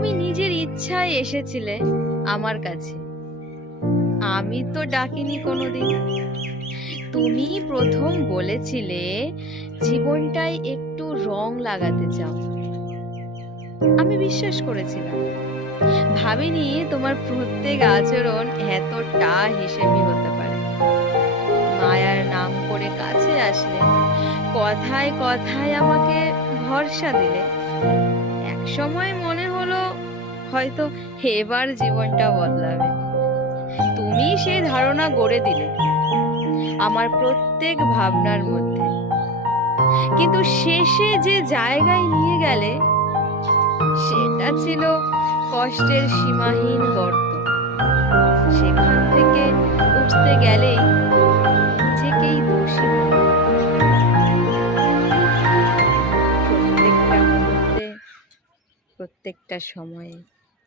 তুমি নিজের ইচ্ছায় এসেছিলে আমার কাছে, আমি তো ডাকিনি কোনোদিন। তুমি প্রথম বলেছিলে জীবনটায় একটু রং লাগাতে চাও, আমি বিশ্বাস করেছিলাম। ভাবিনি তোমার প্রত্যেক আচরণ এতটা হিসেবি হতে পারে। মায়ার নাম করে কাছে আসলে, কথায় কথায় আমাকে ভরসা দিলে। এক সময় মনে হলো হয়তো এবার জীবনটা বদলাবে। তুমি সেই ধারণা গড়ে দিলে আমার প্রত্যেক ভাবনার মধ্যে, কিন্তু শেষে যে জায়গায় নিয়ে গেলে সেটা ছিল কষ্টের সীমাহীন গর্ত। সেখান থেকে উঠতে গেলেই নিজেকেই দোষী মনে হয়। প্রত্যেকটা মুহূর্তে, প্রত্যেকটা সময়ে।